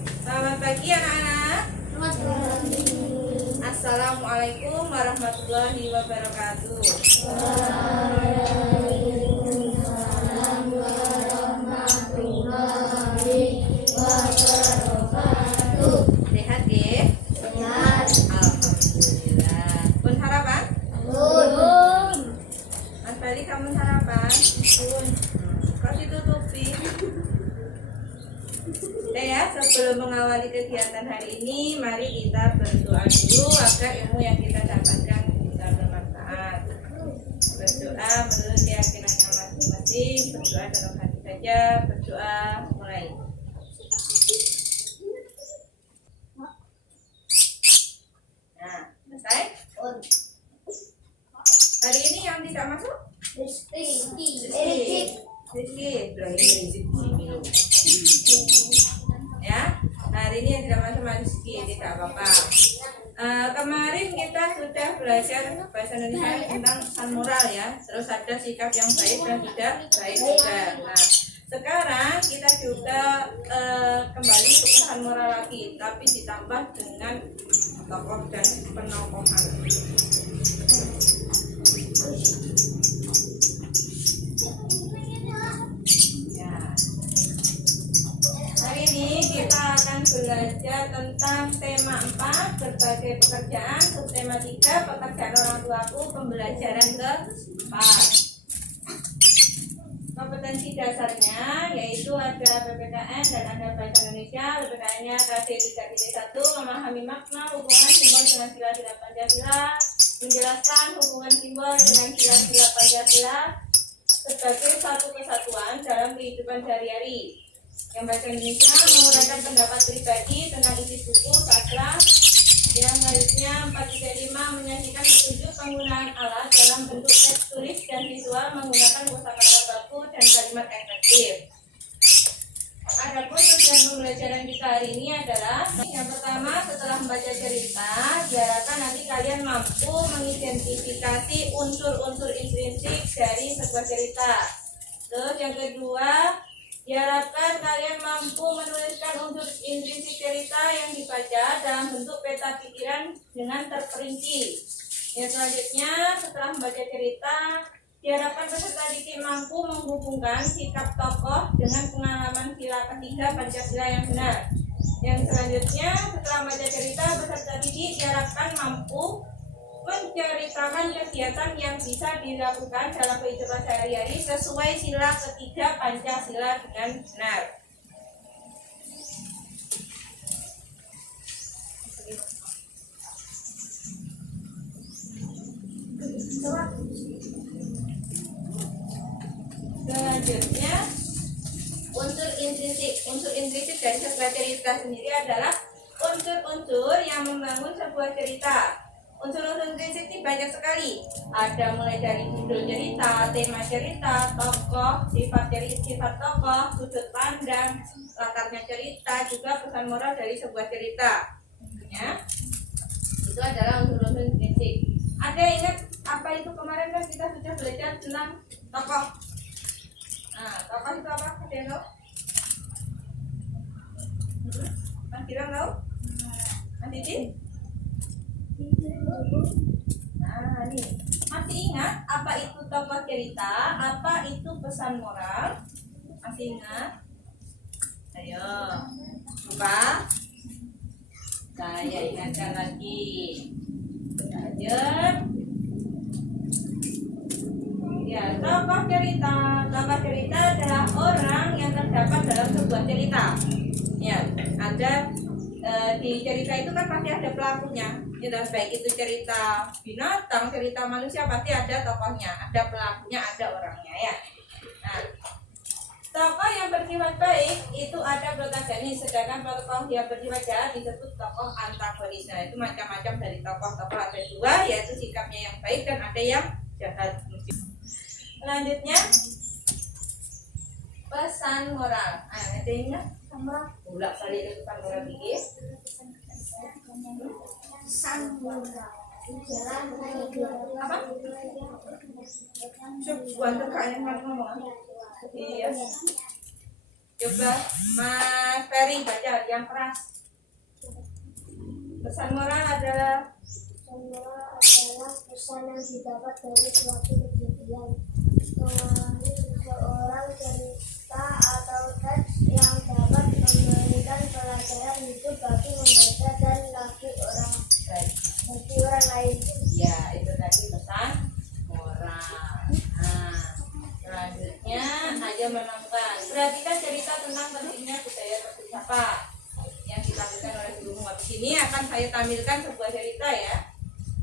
Selamat pagi anak-anak. Assalamualaikum warahmatullahi wabarakatuh. Sehat ya? Alhamdulillah. Pun sarapan? Mas Bali kamu sarapan? Kok ditutupi? Oke ya, sebelum mengawali kegiatan hari ini, mari kita berdoa dulu agar ilmu yang kita dapatkan bisa bermanfaat. Berdoa menurut keyakinannya masing-masing, berdoa dalam hati saja, berdoa mulai. Nah, selesai? Hari ini yang tidak masuk? Rizky, minum. Ya, hari ini yang tidak masuk Rizky, tidak apa-apa. Kemarin kita sudah belajar bahasa Indonesia tentang pesan moral ya. Terus ada sikap yang baik dan tidak baik juga. Nah, sekarang kita juga kembali ke pesan moral lagi, tapi ditambah dengan tokoh dan penokohan. Ya. Hari ini kita akan belajar tentang tema 4 berbagai pekerjaan, subtema 3 pekerjaan orang tuaku, pembelajaran ke-4. Kompetensi dasarnya yaitu ada PPKN dan ada bahasa Indonesia. PPKN-nya KD 3.1 memahami makna hubungan simbol dengan sila-sila Pancasila, menjelaskan hubungan simbol dengan sila-sila Pancasila sebagai satu kesatuan dalam kehidupan sehari-hari. Yang bahasa Indonesia menguraikan pendapat pribadi tentang isi buku sastra. Yang selanjutnya 4.5 menyajikan petunjuk penggunaan alat dalam bentuk teks tulis dan visual menggunakan kosakata baku dan kalimat efektif. Adapun tujuan pembelajaran kita hari ini adalah yang pertama, setelah membaca cerita, diharapkan nanti kalian mampu mengidentifikasi unsur-unsur intrinsik dari sebuah cerita. Terus yang kedua, diharapkan kalian mampu menuliskan unsur intrinsik cerita yang dibaca dalam bentuk peta pikiran dengan terperinci. Yang selanjutnya, setelah membaca cerita, diharapkan peserta didik mampu menghubungkan sikap tokoh dengan pengalaman sila ketiga Pancasila yang benar. Yang selanjutnya, setelah membaca cerita, peserta didik diharapkan mampu menceritakan kegiatan yang bisa dilakukan dalam kehidupan sehari-hari sesuai sila ketiga Pancasila dengan benar. Selanjutnya, unsur intrinsik. Unsur intrinsik dari sebuah cerita sendiri adalah unsur-unsur yang membangun sebuah cerita. Unsur-unsur intrinsik ini banyak sekali. Ada mulai dari judul cerita, tema cerita, tokoh, sifat tokoh, sudut pandang, latarnya cerita, juga pesan moral dari sebuah cerita. Ya, itu adalah unsur-unsur intrinsik. Ada yang ingat apa itu kemarin kan kita sudah belajar tentang tokoh. Nah, tokoh itu apa? Ada yang tahu? Mas Gilang tahu? Mas Didi? Nah, ini masih ingat apa itu tokoh cerita, apa itu pesan moral? Masih ingat? Ayo, coba saya ingatkan lagi. Belajar. Ya, tokoh cerita. Tokoh cerita adalah orang yang terdapat dalam sebuah cerita. Ya, ada di cerita itu kan pasti ada pelakunya. Ya, baik itu cerita binatang, cerita manusia, pasti ada tokohnya, ada pelakunya, ada orangnya ya. Nah, tokoh yang bersifat baik itu ada protagonis, sedangkan tokoh yang bersifat jahat disebut tokoh antagonis. Nah, itu macam-macam dari tokoh-tokoh, ada dua, yaitu sikapnya yang baik dan ada yang jahat. Selanjutnya, pesan moral. Ada ingat sama bolak balik ke pesan moral ini? Pesan moral apa? Coba terkait yang ngomong. Iya. Coba Mas Ferry baca yang keras. Pesan moral adalah pesan yang didapat dari suatu kejadian, mengalami seseorang, cerita atau teks yang dapat memberikan pelajaran hidup bagi membaca dan bagi orang lain. ya, itu tadi pesan moral. Nah, selanjutnya aja menemukan. Perhatikan cerita tentang pentingnya budaya bersapa yang ditampilkan oleh guru Habis ini akan saya tampilkan sebuah cerita ya.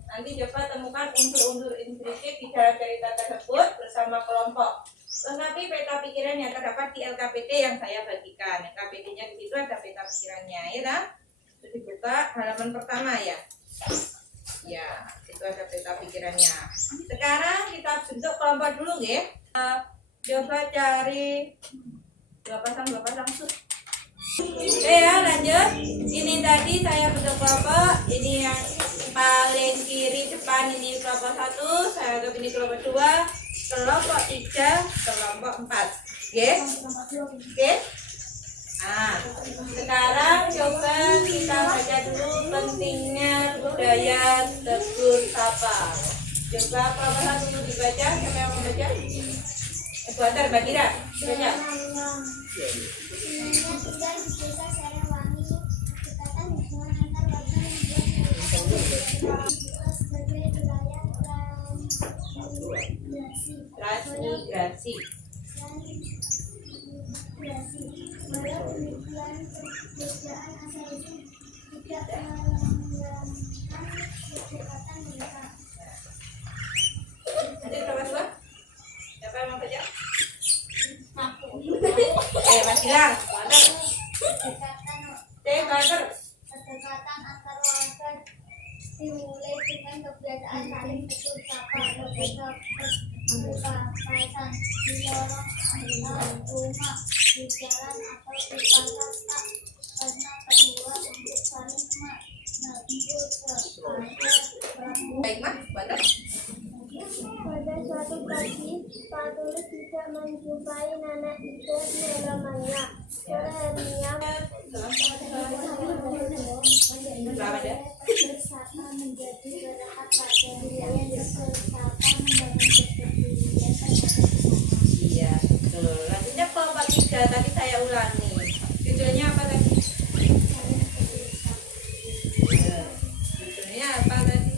Nanti coba temukan unsur-unsur implisit di dalam cerita tersebut bersama kelompok. Lengkapi peta pikiran yang terdapat di LKPT yang saya bagikan. LKPT-nya di situ ada peta pikirannya, ya kan? Itu dibuka halaman pertama ya. Ya, itu ada peta pikirannya. Sekarang kita bentuk kelompok dulu ya. Coba cari dua pasang sus. Oke ya, lanjut. Ini tadi saya bentuk kelompok. Ini yang paling kiri depan ini kelompok 1, saya anggap ini kelompok 2, kelompok 3, kelompok 4. Oke? Oke? Nah, sekarang coba kita baca dulu pentingnya budaya tegur sapa. Coba kelompok 1 dulu dibaca, siapa yang mau baca? Buatar, Mbak Dira, baca. Tinggal di desa Sariwangi, kedekatan hubungan antar warga membuat sebagai wilayah Transmigrasi. Walau demikian, perbedaan asal usul tidak menghilangkan kedekatan mereka. Ada kelompok 2? Siapa yang mau baca? Mas Gilang, Banter. Kedekatan antar warga dimulai dengan kebiasaan saling tegur sapa, berbeda perkataan di lorong antar rumah, di jalan atau di pasar tak pernah terluar untuk saling menegur kepada Baik, Mas, Banter. Pada suatu pagi, Pak Tulus tidak menjumpai nenek itu di halamannya. Sore harinya, bersama menjadi berkat pada bersama membangun kepedulian. Iya, betul. Lanjutnya kelompok 3 tadi saya ulangi. Judulnya apa tadi? Judulnya apa tadi?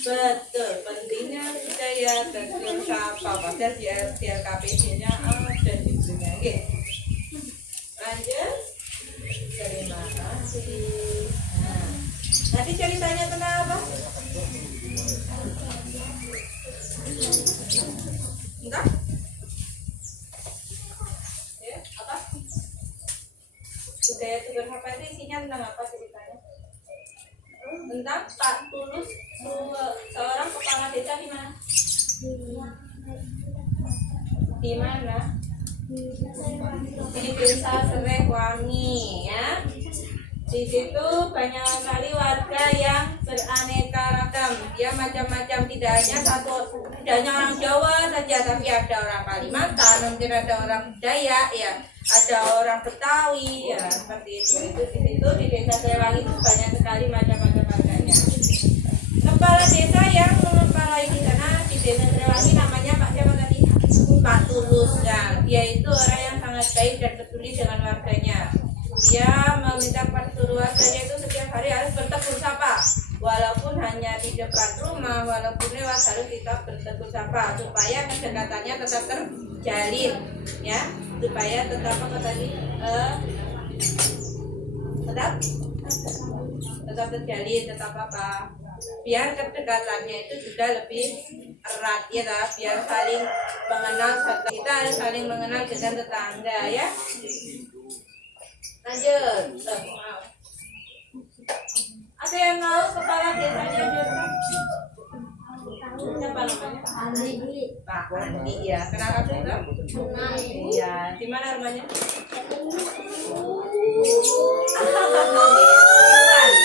Betul, pentingnya budaya tegur sapa. Padahal di LKPD-nya ada judulnya. Oke. Lanjut. Terima kasih. Nah, tadi ceritanya tentang apa? Enggak? Ya, apa? Budaya tegur sapa itu isinya tentang apa ceritanya? Tentang Pak Tulus, seorang kepala desa di mana? Di mana? Di desa Sariwangi ya. Di situ banyak sekali warga yang beraneka ragam. Dia macam-macam, tidak hanya orang Jawa saja, tapi ada orang Kalimantan, mungkin ada orang Dayak ya, ada orang Betawi ya, seperti itu. Itu di situ di desa Sariwangi itu banyak sekali macam-macam warganya. Kepala desa yang mengepalai di sana di desa Sariwangi namanya Pak siapa tadi? Pak Tulus ya. Dia itu orang yang sangat baik dan peduli dengan warganya. Dia meminta kepada seluruh warganya itu setiap hari harus bertegur sapa, walaupun hanya di depan rumah, walaupun lewat harus kita bertegur sapa supaya kedekatannya tetap terjalin ya, supaya tetap apa tadi tetap terjalin, tetap apa, biar kedekatannya itu juga lebih erat ya lah, biar saling mengenal, kita harus saling mengenal dengan tetangga ya. Lanjut. Ada yang tahu kepala desanya siapa namanya? Pak Andi ya. Kenal kamu itu? Iya. Di mana rumahnya?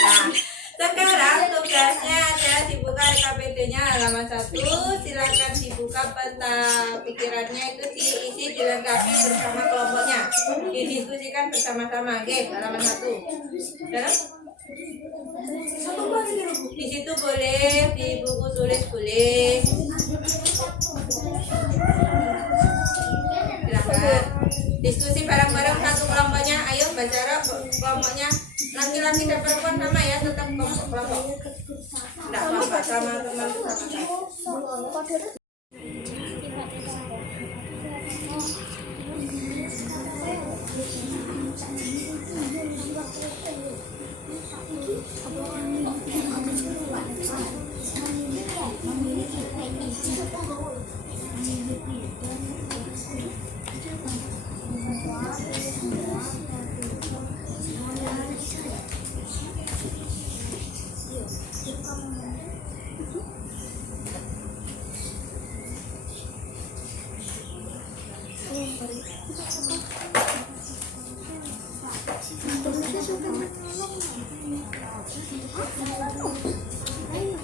Nah, sekarang tugasnya adalah dibuka KPT bukunya halaman 1. Silakan dibuka peta pikirannya, itu diisi dilengkapi bersama kelompoknya. Didiskusikan bersama-sama. Oke, halaman 1. Sekarang di situ boleh, di buku tulis boleh. Silakan diskusi bareng-bareng satu kelompoknya. Ayo bicara kelompoknya, laki-laki dan perempuan sama ya, tetap kelompok. Tidak apa-apa, sama teman sama.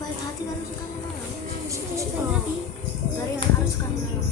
Baik hati harus suka menolong. Dari harus suka menolong.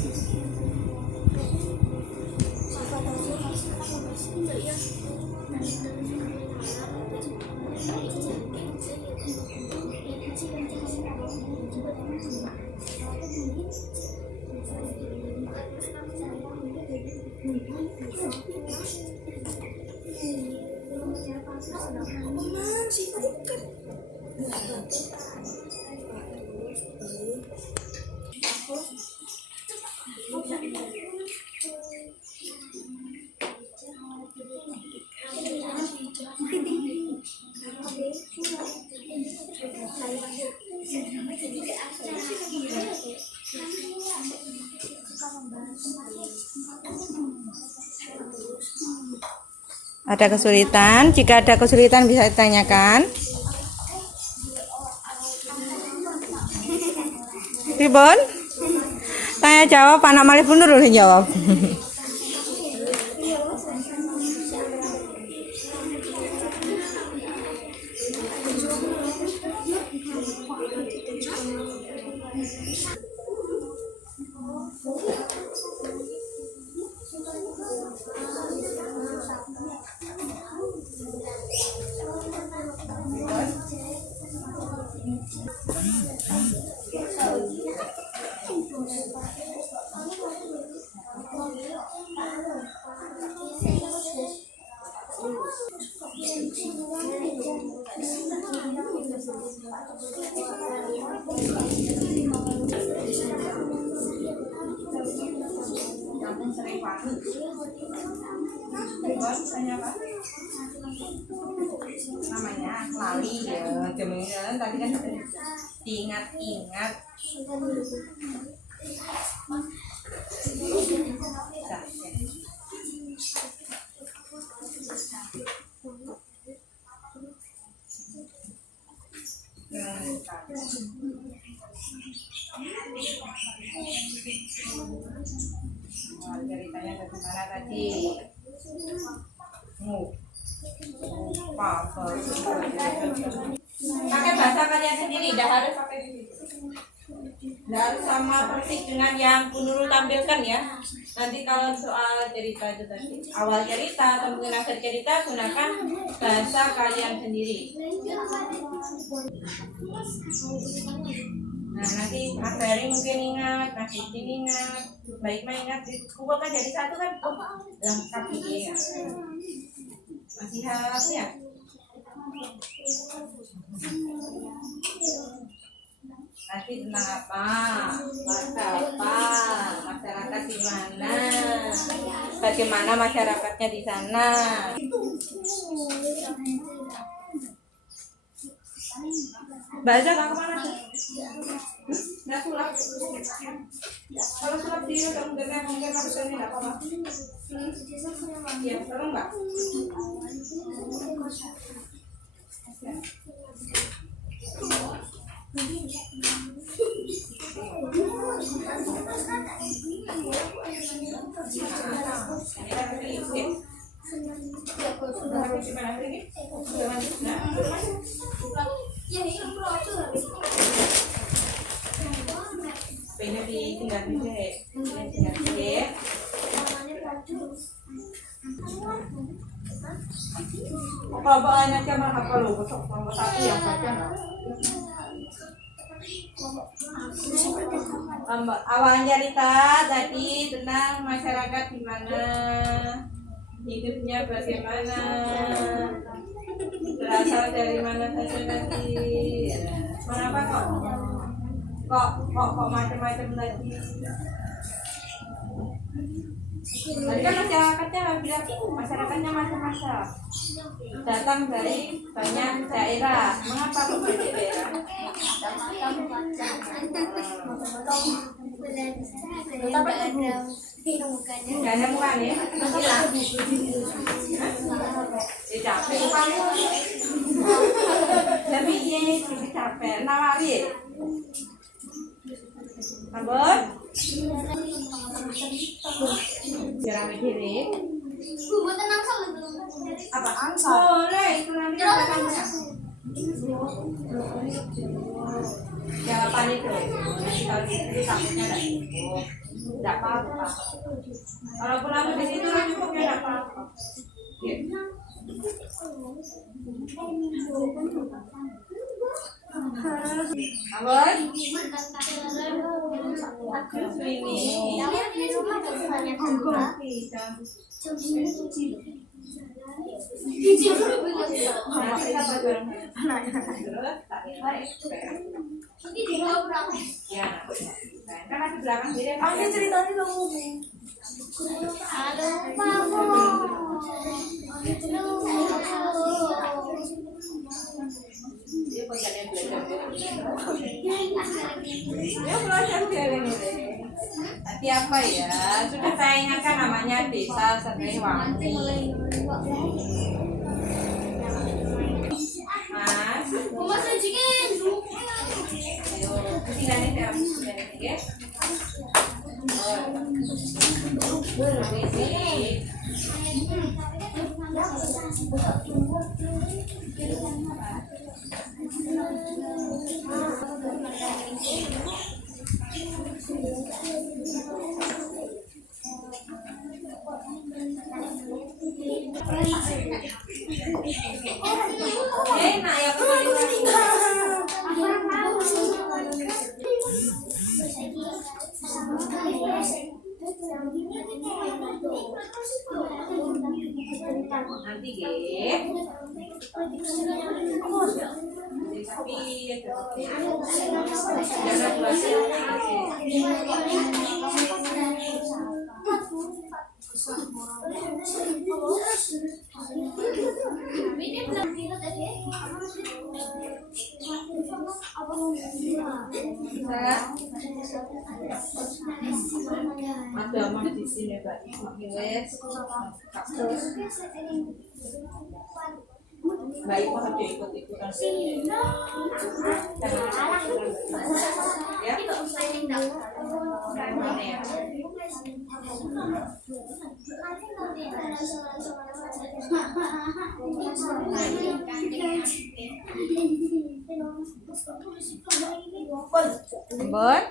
Ada kesulitan? Jika ada kesulitan bisa ditanyakan. Ribon? Tanya jawab, anak malih pun dulu jawab. Namanya lali ya, kemudian tadi kan diingat-ingat. Ceritanya bagaimana tadi? Pakai bahasa kalian sendiri, tidak harus pakai di situ. Tidak harus sama persis dengan yang Bu Nurul tampilkan ya. Nanti kalau soal cerita itu tadi, awal cerita atau mungkin akhir cerita, gunakan bahasa kalian sendiri. Nah nanti Mas Ferry mungkin ingat, Mas Didi ingat, Baik mah ingat, dikumpulkan jadi satu kan, lengkap ya. Masih harap ya. Nanti tentang apa, bahasa apa, masyarakat di mana, bagaimana masyarakatnya di sana. Baca nggak kemana tuh? Nggak sulap. Kalau sulap dia udah mungkin harus ini nggak apa-apa. Iya, seru nggak? di sini. Oke. Kelompokan aja mah apa lu? Kelompok satu yang baca. Awal cerita tadi tentang masyarakat di mana hidupnya bagaimana, berasal dari mana saja tadi. Kenapa kok macam-macam tadi? Tadi kan masyarakatnya macam-macam, datang dari banyak daerah. Mengapa kok banyak daerah? Gak ada mukanya? Capek kamu. Tapi iya capek. Nawari. Abon? Jarang mikirin. Apa angsa? Boleh, itu nanti akan jawaban itu. Kalau itu takutnya tidak apa-apa. Walaupun aku di situ cukup ya tidak apa-apa. Abon? Ini. Tadi apa ya? Sudah saya ingatkan namanya Desa Serewangi. Mas, enak ya nanti ada mah di sini Pak. Wes. Baik kok harus ikut-ikutan. Ya. Ambon?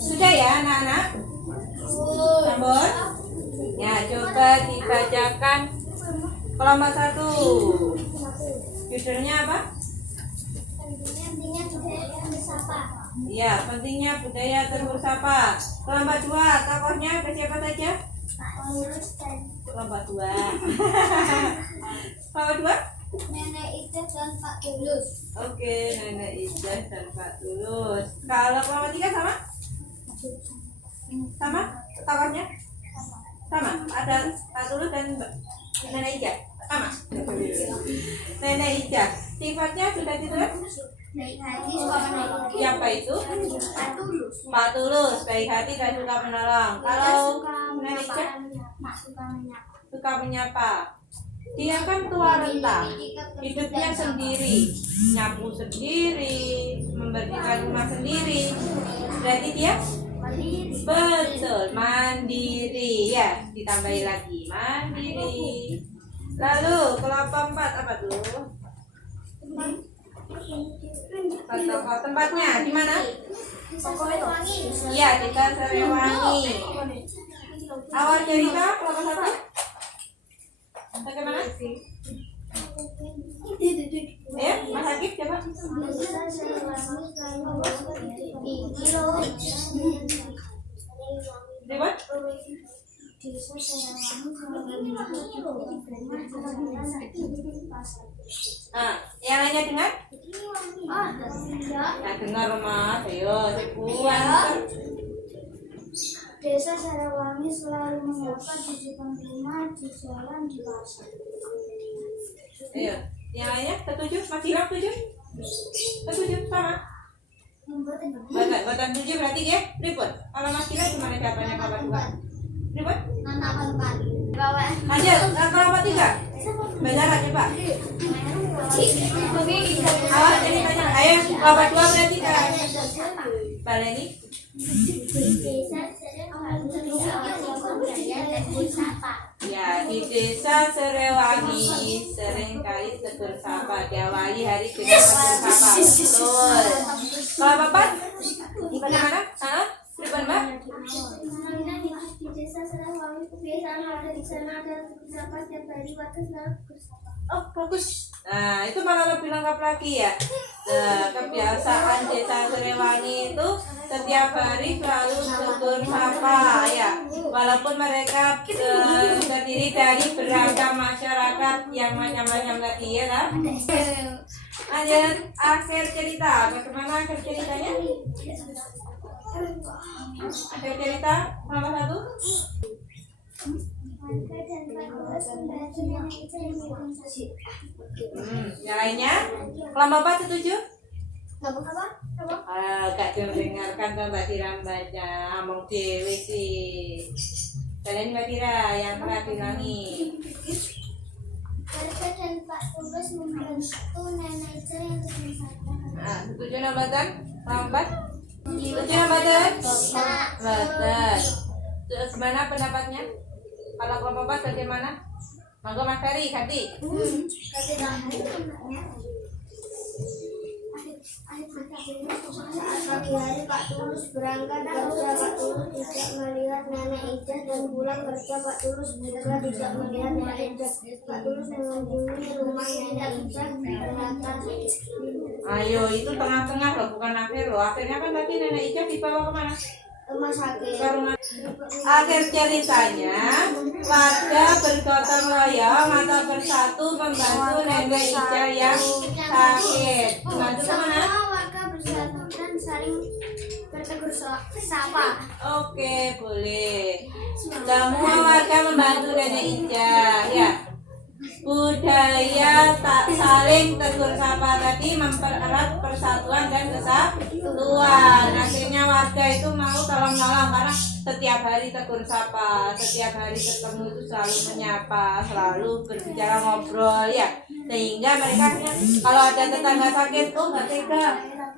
Sudah ya anak-anak? Ambon? Ya coba dibacakan kelompok 1. Judulnya apa? Iya, pentingnya budaya tegur sapa. Kelompok 2, tokohnya ke siapa saja? Kelompok 2. Kelompok 2? Nenek Ijah dan Pak Tulus. Oke, Nenek Ijah dan Pak Tulus. Kalau kelompok 3 sama? Sama? Tokohnya? Sama? Ada Pak Tulus dan Nenek Ijah? Sama? Nenek Ijah. Sifatnya sudah ditulis? Baik hati suka menolong. Siapa itu? Pak Tulus. Pak Tulus, baik hati dan suka menolong. Kalau Nenek Ijah? Suka menyapa. Dia kan tua renta, hidupnya sendiri, nyapu sendiri, membersihkan rumah sendiri. Berarti dia betul mandiri ya, ditambahi lagi mandiri. Lalu kelompok 4 apa tuh? Protokol tempatnya di mana? Serewangi. Iya, kita Serewangi. Awal cerita kelompok satu. Bagaimana? Ya, Mas Agif coba. Desa Serewangi Ribet? Desa Serewangi Ah, yang lainnya dengar? tidak. Nah, dengar Mas. Ayo, sebuah. Desa Serewangi selalu menyapa di depan rumah, di jalan, di pasar. Ayo, yang lainnya setuju? Mas Ilham setuju? Setuju sama? Batan 7 berarti dia ribut. Kalau Mas Ilham gimana jawabannya kalau dua? Ribut? Lanjut, kelompok 3. Benar coba. Awal jadi tanya. Ayo, kelompok 2 berarti kan? Baleni. Desa Serewangi Ya, di Desa Serewangi seringkali tegur sapa, diawali hari dengan tegur sapa. Betul. Kelompok 4? Bagaimana? Hah? Ribut, Mbak? di Desa Serewangi kebiasaan ada di sana ada beberapa setiap hari warga selalu bersama. Oh, bagus. Nah, itu malah lebih lengkap lagi ya. Nah, kebiasaan Desa Serewangi itu setiap hari selalu tegur sapa ya. Walaupun mereka terdiri dari beragam masyarakat yang macam-macam tadi ya kan? Lanjut, akhir cerita. Bagaimana akhir ceritanya? Akhir cerita nomor 1. Warga dan petugas membantu nenek itu yang dikonsumsi. Yang lainnya? Kelompok 4 setuju? Apa? Gak dengarkan kan Mbak Tira baca ngomong dewe sih. Kalian Mbak Tira yang pernah bilangi. Warga dan Pak Tugas membantu nenek itu yang dikonsumsi. Nah, setuju nambatan? Kelompok 4? Setuju nambatan? Betul. Terus gimana pendapatnya? Kalau kelompok 4 bagaimana? Monggo Mas Ferry ganti. Saat pagi hari Pak Tulus berangkat kerja, Pak Tulus tidak melihat nenek Ijah dan pulang kerja Pak Tulus juga tidak melihat nenek Ijah. Pak Tulus mengunjungi rumah nenek Ijah ternyata Ayo, itu tengah-tengah loh, bukan akhir loh. Akhirnya kan tadi nenek Ijah dibawa kemana? rumah sakit. Ke rumah. Akhir ceritanya, warga bergotong royong atau bersatu membantu nenek Ijah yang sakit. Membantu kemana? Semua warga bersatu dan saling bertegur sapa. Oke, boleh. Semua warga membantu nenek Ijah, ya. Budaya tak saling tegur sapa tadi mempererat persatuan dan kesatuan. Akhirnya warga itu mau tolong-nolong karena setiap hari tegur sapa, setiap hari ketemu itu selalu menyapa, selalu berbicara ngobrol ya. Sehingga mereka kalau ada tetangga sakit, oh nggak tega,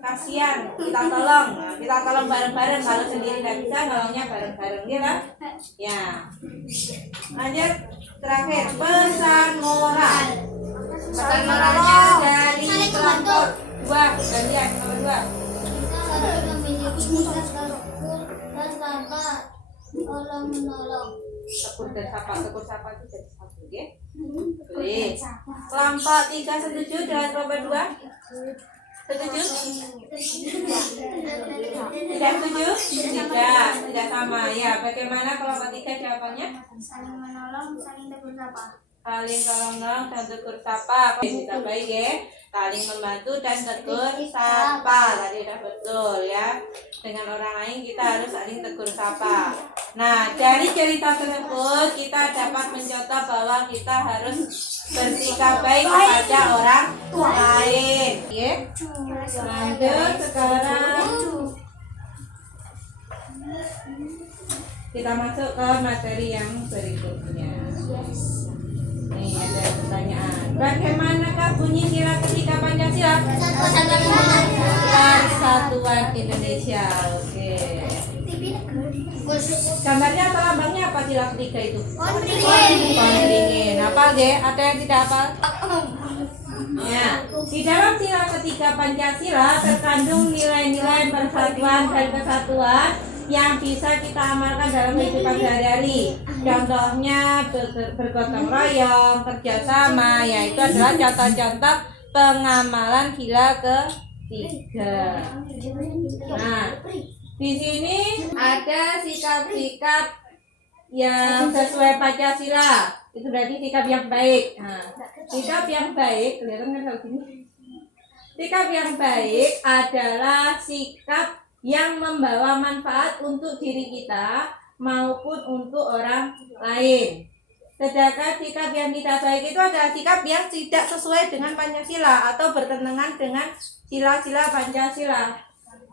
kasihan, kita tolong. Nah, kita tolong bareng-bareng. Kalau sendiri nggak bisa, nolongnya bareng-bareng ya kan? Ya. Lanjut. Terakhir, pesan moral. Pesan moralnya dari kelompok 2. Gantian nomor 2. Kita harus memiliki sikap tegur dan sapa, tolong menolong. Tegur dan sapa itu jadi satu ya. Boleh. Kelompok 3 setuju dengan kelompok 2? Setuju? Tidak setuju? Tidak sama ya. Bagaimana kelompok 3 jawabannya? Saling menolong, saling tegur sapa. Saling tolong-tolong dan tegur sapa. Kita baik ya. Saling membantu dan tegur sapa. Tadi udah betul ya. Dengan orang lain kita harus saling tegur sapa. Nah, dari cerita tersebut kita dapat mencontoh bahwa kita harus bersikap baik kepada orang lain. Ya. Lanjut sekarang kita masuk ke materi yang berikutnya. Nih ada pertanyaan. Bagaimanakah bunyi sila ketiga Pancasila? Persatuan Indonesia. Oke. Gambarnya atau lambangnya apa sila ketiga itu? Konringin. Apa G? Ada yang tidak apa? Ya, di dalam sila ketiga Pancasila terkandung nilai-nilai persatuan dan kesatuan yang bisa kita amalkan dalam kehidupan sehari-hari. Contohnya bergotong royong, kerjasama, yaitu adalah contoh-contoh pengamalan sila ketiga. Nah, di sini ada sikap-sikap yang sesuai Pancasila. Itu berarti sikap yang baik. Nah, sikap yang baik, kelihatan kan kalau sini? Sikap yang baik adalah sikap yang membawa manfaat untuk diri kita maupun untuk orang lain. Sedangkan sikap yang tidak baik itu adalah sikap yang tidak sesuai dengan Pancasila atau bertentangan dengan sila-sila Pancasila.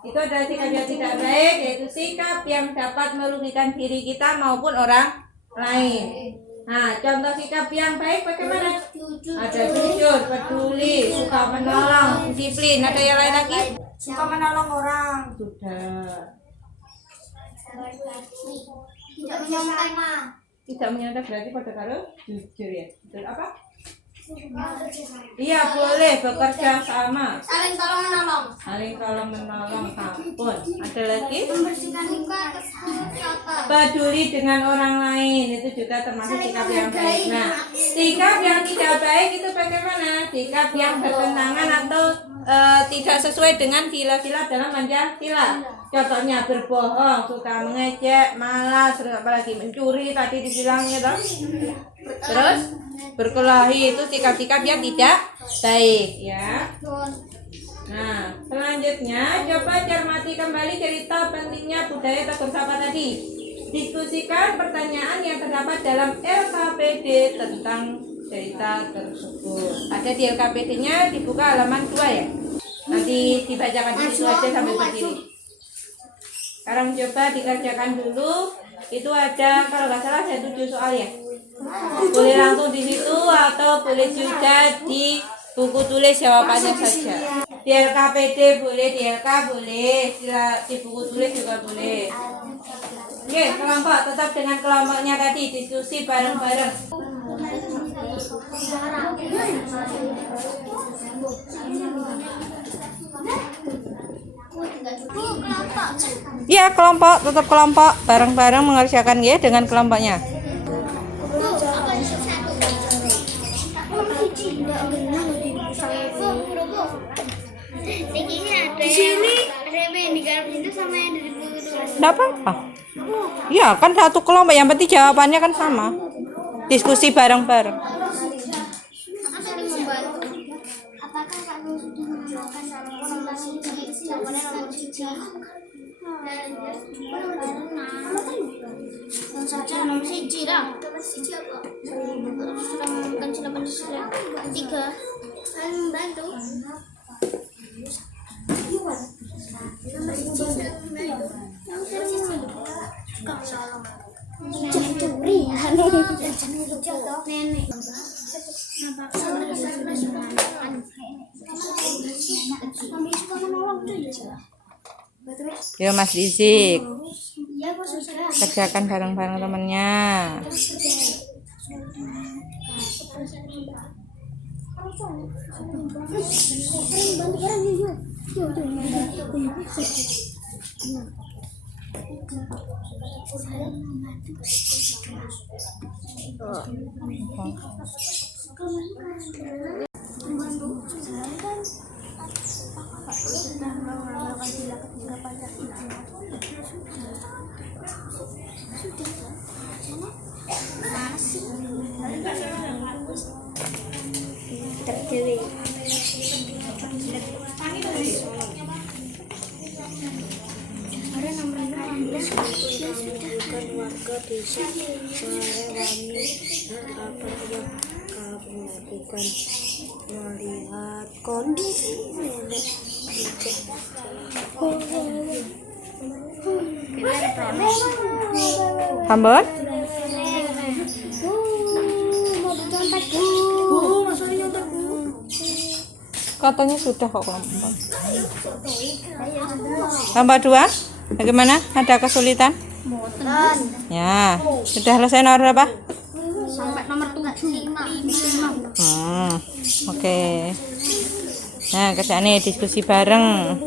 Itu adalah sikap yang tidak baik, yaitu sikap yang dapat merugikan diri kita maupun orang lain. Nah, contoh sikap yang baik bagaimana? Ada jujur, peduli, suka menolong, disiplin. Ada yang lain lagi? Suka menolong orang. Sudah. Tidak menyontek. Tidak menyontek berarti pada karo jujur ya. Betul apa? Iya, boleh bekerja sama. Saling tolong menolong. Saling tolong menolong, ampun. Ada lagi? Membersihkan muka kesehatan. Peduli dengan orang lain, itu juga termasuk sikap yang baik. Nah, sikap yang tidak baik itu bagaimana? Sikap yang bertentangan atau tidak sesuai dengan sila-sila dalam Pancasila. Contohnya berbohong, suka mengejek, malas, apalagi mencuri tadi dibilangnya dong. Terus berkelahi, itu sikap-sikap yang tidak baik ya. Nah, selanjutnya coba cermati kembali cerita pentingnya budaya tegur sapa tadi. Diskusikan pertanyaan yang terdapat dalam LKPD tentang cerita tersebut. Ada di LKPD-nya, dibuka halaman 2 ya. Nanti dibacakan di situ aja sambil berdiri. Sekarang coba dikerjakan dulu. Itu ada kalau nggak salah ada 7 soal ya. Boleh langsung di situ atau boleh juga di buku tulis jawabannya saja. Di LKPD boleh, di LK boleh, di buku tulis juga boleh. Oke, kelompok tetap dengan kelompoknya tadi, diskusi bareng-bareng. Ya, kelompok, tetap kelompok, bareng-bareng mengerjakan ya dengan kelompoknya. Di sini ada yang digarap itu sama yang dari buku tulis. Enggak apa-apa. Iya, kan satu kelompok, yang penting jawabannya kan sama. Diskusi bareng-bareng. Apakah kamu sudah menemukan jawabannya nomor 7? Yang saja nomor 1 dah. Sudah menemukan sila Pancasila 3. Kalian membantu. Yo Mas Dizik, kerjakan bareng-bareng temennya. Warga desa Suarewani, apa yang kamu lakukan? Melihat kondisi nenek Ambon? Katanya sudah kok kelompok. Tambah 2? Bagaimana? Ada kesulitan? Ya, sudah selesai nomor berapa? sampai nomor 7. Oke. Nah, kerjaannya diskusi bareng.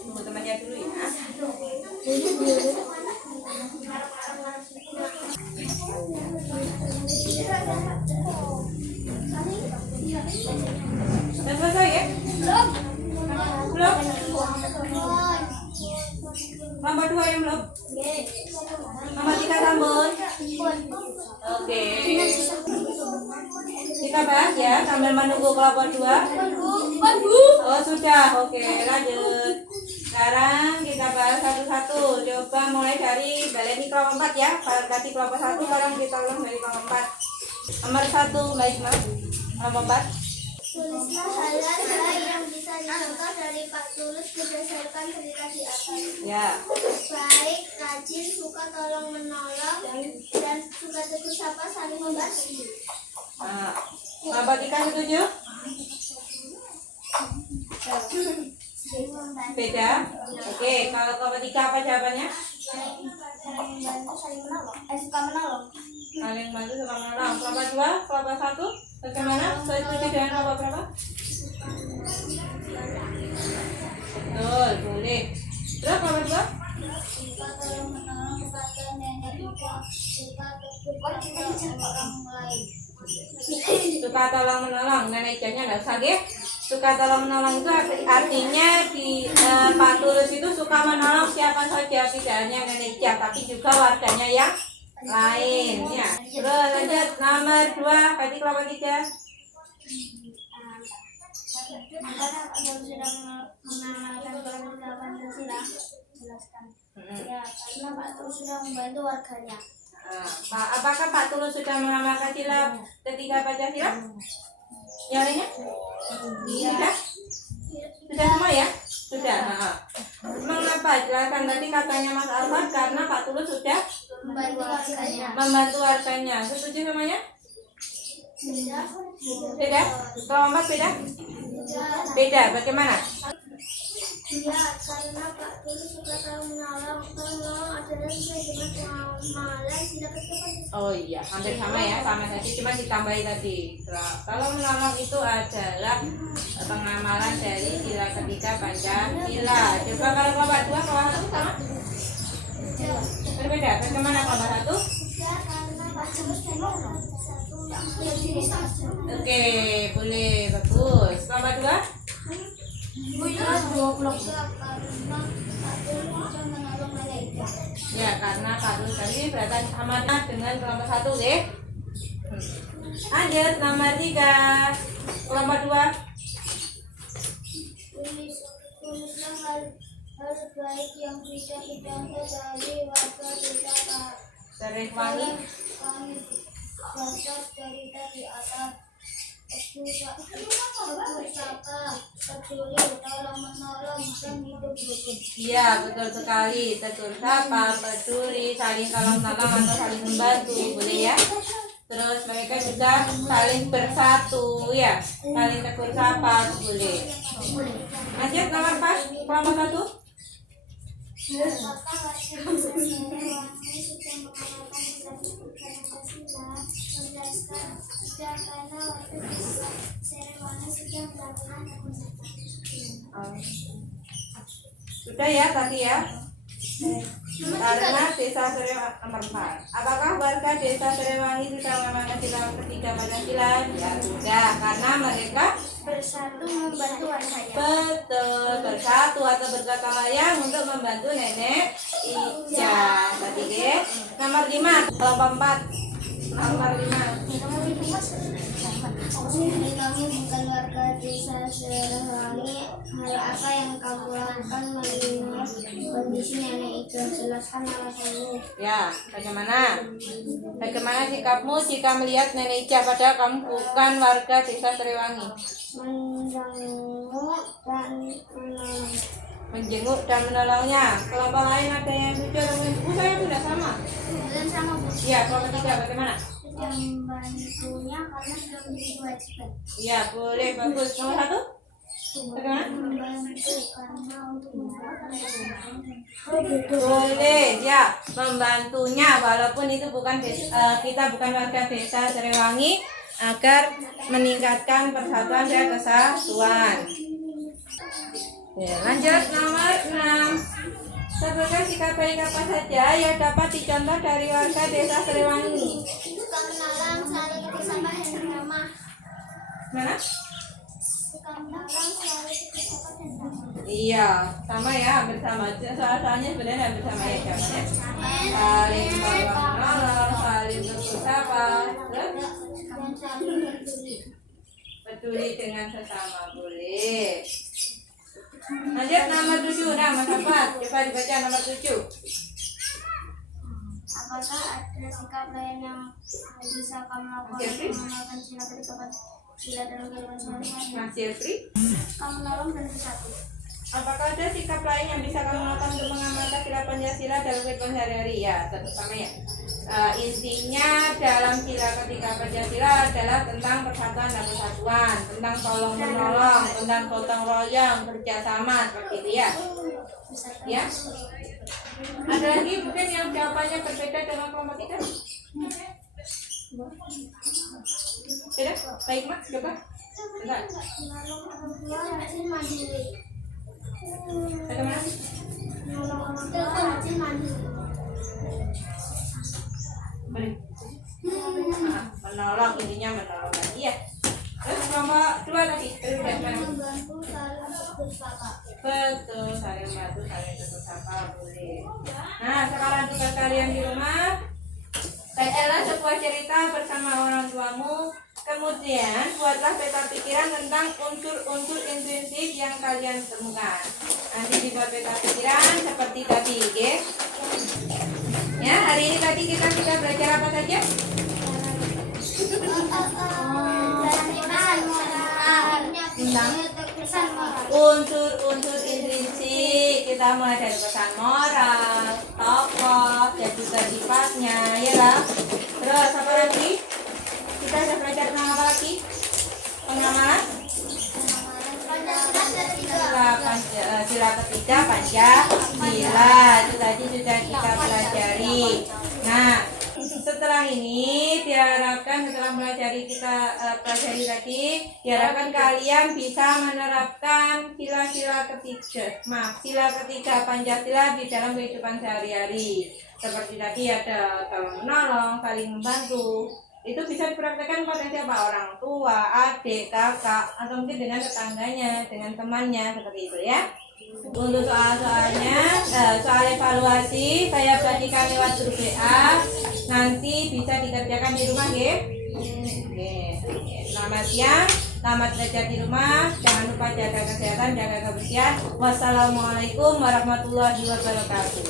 Tunggu temannya dulu ya. Sudah selesai ya? Belum? Tambah 2 yang belum? Tambah 3 tambah. Oke. Kita bahas ya sambil menunggu kelompok 2. Oh sudah, oke lanjut. Sekarang kita bahas satu-satu. Coba mulai dari baleni kelompok 4 ya. Berarti kelompok 1 sekarang kita ulang dari kelompok 4. Nomor 1 Mbak Isma. Kelompok 4. Tulislah hal-hal yang bisa dicontoh dari Pak Tulus berdasarkan cerita di atas. Ya. Baik, rajin, suka tolong menolong, dan suka tegur sapa, saling membantu. Nah, kelompok 3 setuju? Beda? Oke, kalau kelompok 3 apa jawabannya? Saling membantu, saling menolong. Suka menolong. Saling bantu suka menolong. Kelompok 2, kelompok 1 bagaimana? Setuju dengan kelompok berapa? Betul, boleh. Terus kelompok 2? Suka tolong menolong kepada nenek juga. Suka tegur sapa orang lain. Suka tolong menolong. Nenek ijazahnya nggak usah deh. Suka tolong menolong itu artinya di Pak Tulus itu suka menolong siapa saja, tidak hanya nenek ijazah tapi juga warganya yang lain ya. Terus lanjut nomor 2 tadi kelompok 3. Apakah Anda sudah mengamalkan Pancasila? Jelaskan. Ya, karena Pak Tulus sudah membantu warganya. Apakah Pak Tulus sudah mengamalkan sila ketiga Pancasila? Yang lainnya? Sudah? Sudah semua ya? Sudah. Mengapa? Jelaskan tadi katanya Mas Alfat karena Pak Tulus sudah membantu warganya. Setuju semuanya? Beda? Kelompok 4 beda? Beda. Bagaimana? Ya, karena Pak Tulus suka tolong menolong adalah sesuai dengan pengamalan sila ketiga. Oh iya, hampir sama ya, sama tadi, cuma ditambahi tadi. Kalau menolong itu adalah pengamalan dari sila ketiga Pancasila. Coba kalau kelompok 2, kelompok 1 sama? Berbeda. Bagaimana kelompok 1? Ya, karena Pak Tulus menolong satu yang lebih Oke, boleh, bagus. Kelompok 2? Ya, karena Pak Tulus tadi berarti sama dengan kelompok 1 deh. Lanjut nomor 3, kelompok 2. Tulislah hal baik yang bisa dicontoh dari warga desa Pak. Sering wangi. Kami baca cerita di atas. Tegur sapa, peduli, tolong menolong, dan hidup rukun. Iya, betul sekali. Tegur sapa, peduli, saling tolong-tolong atau saling membantu, boleh ya? Terus mereka juga saling bersatu ya, saling tegur sapa boleh. Lanjut nomor 4, kelompok 1. Apakah warga desa Serewangi sudah mengamalkan sila Pancasila? Menjelaskan sudah, karena warga desa Serewangi sudah melakukan tegur sapa. Sudah ya tadi ya. Karena desa Serewangi nomor 4. Apakah warga desa Serewangi sudah mengamalkan sila ketiga Pancasila? Ya sudah, karena mereka Bersatu membantu warganya. betul bersatu atau bergotong royong untuk membantu nenek Ica. Tadi deh. Nomor 5, kelompok 4. Nomor 5. Kami bukan warga desa Serewangi. Hal apa yang kamu lakukan mengingat kondisi nenek itu? Jelaskan alasanmu. Ya, bagaimana? Bagaimana sikapmu jika melihat nenek Ica padahal kamu bukan warga desa Serewangi? Menjenguk dan menolongnya. Kelompok lain ada yang setuju atau menjenguk? Saya sudah sama. Dan sama Bu, Ya, kelompok 3 bagaimana? yang membantunya karena sudah menjadi kewajiban. Ya, boleh, bagus. Nomor 1? Bagaimana? Membantu karena untuk mendapatkan Boleh, ya, membantunya walaupun itu bukan kita bukan warga desa Serewangi, agar meningkatkan persatuan dan kesatuan. Ya, lanjut nomor 6. Sebutkan sikap baik apa saja yang dapat dicontoh dari warga desa Serewangi. suka menolong, saling bersama dan ramah. Mana? Suka menolong, saling bersama dan ramah. Iya, sama ya, hampir sama. Soalnya sebenarnya hampir sama ya jawabannya. Saling menolong, saling bersama, terus Dan saling peduli. peduli dengan sesama boleh. Lanjut nomor 7, nah Mas Afat, coba dibaca nomor 7. Apakah ada sikap lain yang bisa kamu lakukan untuk mengamalkan sila sila dalam kehidupan sehari-hari? Mas Jeffrey, Kamu menolong dan bersatu. apakah ada sikap lain yang bisa kamu lakukan untuk mengamalkan sila Pancasila dalam kehidupan sehari-hari? Ya, terutama ya. Intinya dalam sila ketiga Pancasila adalah tentang persatuan dan kesatuan, tentang tolong menolong, tentang gotong royong, kerjasama seperti itu ya. Ya. Ada lagi mungkin yang jawabannya berbeda dengan kelompok 3? Beda? Baik Mas, coba. Bentar. Menolong orang tua rajin mandiri. Bagaimana? Menolong orang tua rajin mandiri. Boleh. Menolong, intinya menolong lagi ya. Terus kelompok 2 tadi, dari mana? Membantu saling bersama. Betul, saling bantu, saling tegur sapa, boleh. Nah, sekarang tugas kalian di rumah, bacalah sebuah cerita bersama orang tuamu. Kemudian buatlah peta pikiran tentang unsur-unsur intuitif yang kalian temukan. Nanti dibuat peta pikiran seperti tadi, oke? Ya, hari ini tadi kita sudah belajar apa saja? Tentang unsur-unsur intrinsik. Kita mulai dari pesan moral, tokoh, dan juga sifatnya, ya lah. Terus apa lagi? Kita sudah belajar tentang apa lagi? Pengamalan sila ketiga Pancasila. Itu tadi sudah kita pelajari. Nah, setelah ini diharapkan setelah pelajari tadi, diharapkan kalian bisa menerapkan sila ketiga Pancasila di dalam kehidupan sehari-hari. Seperti tadi ada tolong menolong, saling membantu. Itu bisa dipraktekkan pada siapa? Orang tua, adik, kakak, atau mungkin dengan tetangganya, dengan temannya, seperti itu ya. Untuk soal-soalnya, soal evaluasi saya bagikan lewat grup WA. Nanti bisa dikerjakan di rumah ya. Selamat siang, selamat belajar di rumah. Jangan lupa jaga kesehatan, jaga kebersihan. Wassalamualaikum warahmatullahi wabarakatuh.